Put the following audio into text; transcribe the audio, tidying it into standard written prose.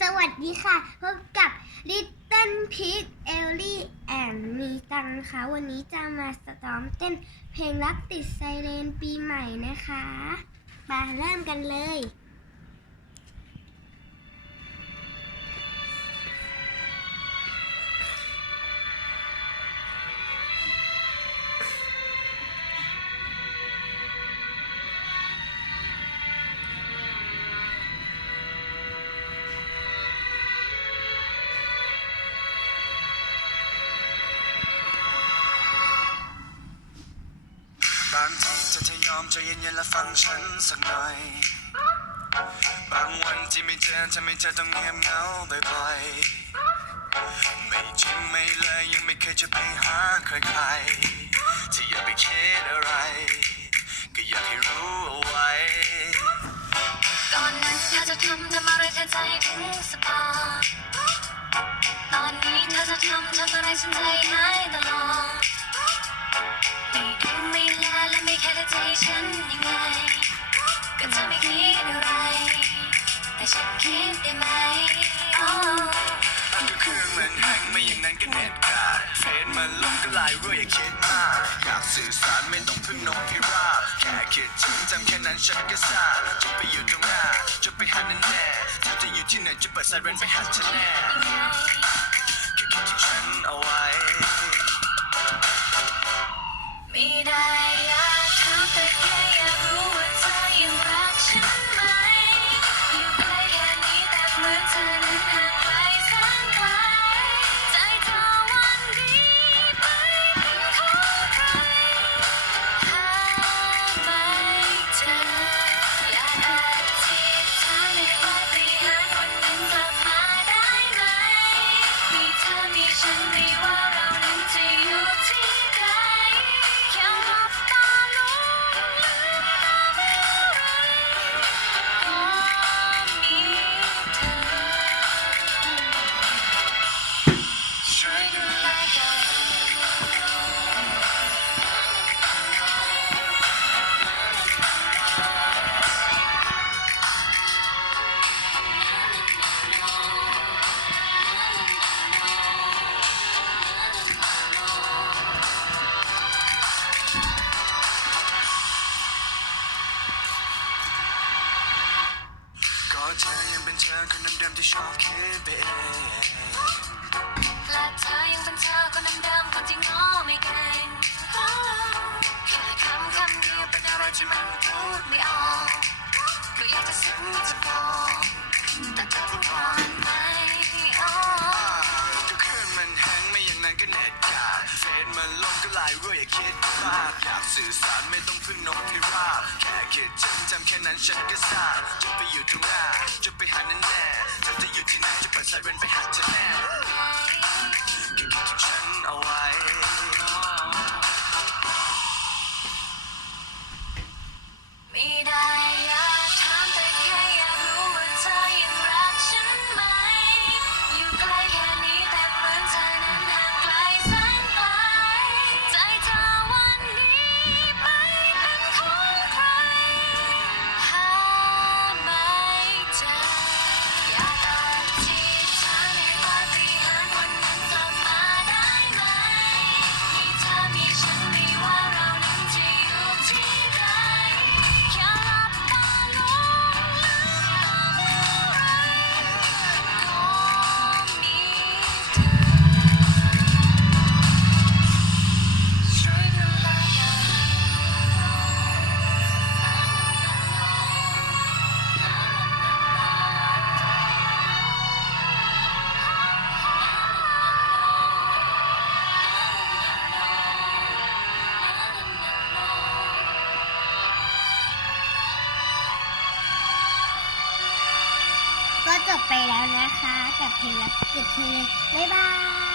สวัสดีค่ะพบกับ Little Pig เอลลี่แอนมีตังค่ะวันนี้จะมาซ้อมเต้นเพลงรักติดไซเรนปีใหม่นะคะมาเริ่มกันเลยบางทีจะยอมใจเย็นๆและฟังฉันสักหน่อยบางวันที่ไม่เจอทำให้เธอต้องเงียบเหงาบ่อยๆไม่จริงไม่เลยยังไม่เคยจะไปหาใครๆที่อย่าไปคิดอะไรก็อยากให้รู้เอาไว้ก่อนนั้นเธอจะทำอะไรเธอใจถึงสปาตอนนี้เธอจะทำอะไรฉันใจหายตลอดไม่ดูไม่แลและไม่แค่ใจฉันยังไงก็จะไม่คิดอะไรแต่ฉันคิดได้ไหมก็เครื่องมันแห้งไม่อย่างนั้นก็เน็ตขาดเฟซมันลงก็ไลน์รู้อย่าคิดมากอยากสื่อสารไม่ต้องพึ่งนกพิราบแค่คิดถึงจำแค่นั้นฉันก็ทราบจะไปอยู่ตรงหน้าจะไปหาแน่แน่เธอจะอยู่ที่ไหนจะเปิดไซเรนไปหาเธอแน่แค่คิดถึงฉันเอาไว้ไม่ได้อยากถามแต่แค่อยากรู้ว่าเธอยังรักฉันไหมอยู่ใกล้แค่นี้แต่เหมือนเธอนั้นห่างไกลแสนไกลใจเธอวันนี้ไปเป็นของใครหาไม่เจออยากอธิษฐานให้ปาฏิหาริย์วันนั้นกลับมาได้ไหมมีเธอมีฉันไม่ว่าเรานั้นจะอยู่ที่ใดแค่หลับตาลงลืมตาเมื่อไรก็มีเธอช่วยดูแลกันก็เธอยังเป็นเธอคนเดิมๆที่ชอบคิดไปเอง และเธอยังเป็นเธอคนเดิมๆคนที่ง้อไม่เก่งแค่คำเดียวเป็นอะไรที่มันพูดไม่ออกก็อยากจะซึ้งจะบอกแต่เธอพูดก่อนไหมก็เครื่องมันแห้งไม่อย่างนั้นก็เน็ตขาดเฟซมันลงก็ไลน์รู้อย่าคิดมากอยากสื่อสารไม่ต้องพึ่งนกพิราบแค่คิดถึงจำแค่นั้นฉันก็ทราบจะไปอยู่ตรงหน้าจะไปหาแน่แน่เธอจะอยู่ที่ไหนจะเปิดไซเรนไปหาเธอแน่แค่คิดถึงฉันเอาไว้ไม่ได้อยากถามแต่แค่อยากรู้ว่าเธอยังรักฉันไหมอยู่ใกล้แค่นี้แต่เหมือนเธอนั้นห่างไกลแสนไกลใจเธอวันนี้ไปเป็นของใครหาไม่เจออยากอธิษฐานให้ปาฏิหาริย์วันนั้นกลับมาได้ไหมมีเธอมีฉันไม่ว่าเรานั้นจะอยู่ที่ใดแค่หลับตาลงลืมตาเมื่อไรก็มีเธอช่วยดูแลกันก็จบไปแล้วนะคะกับเพลงรักติดเธอบ๊ายบาย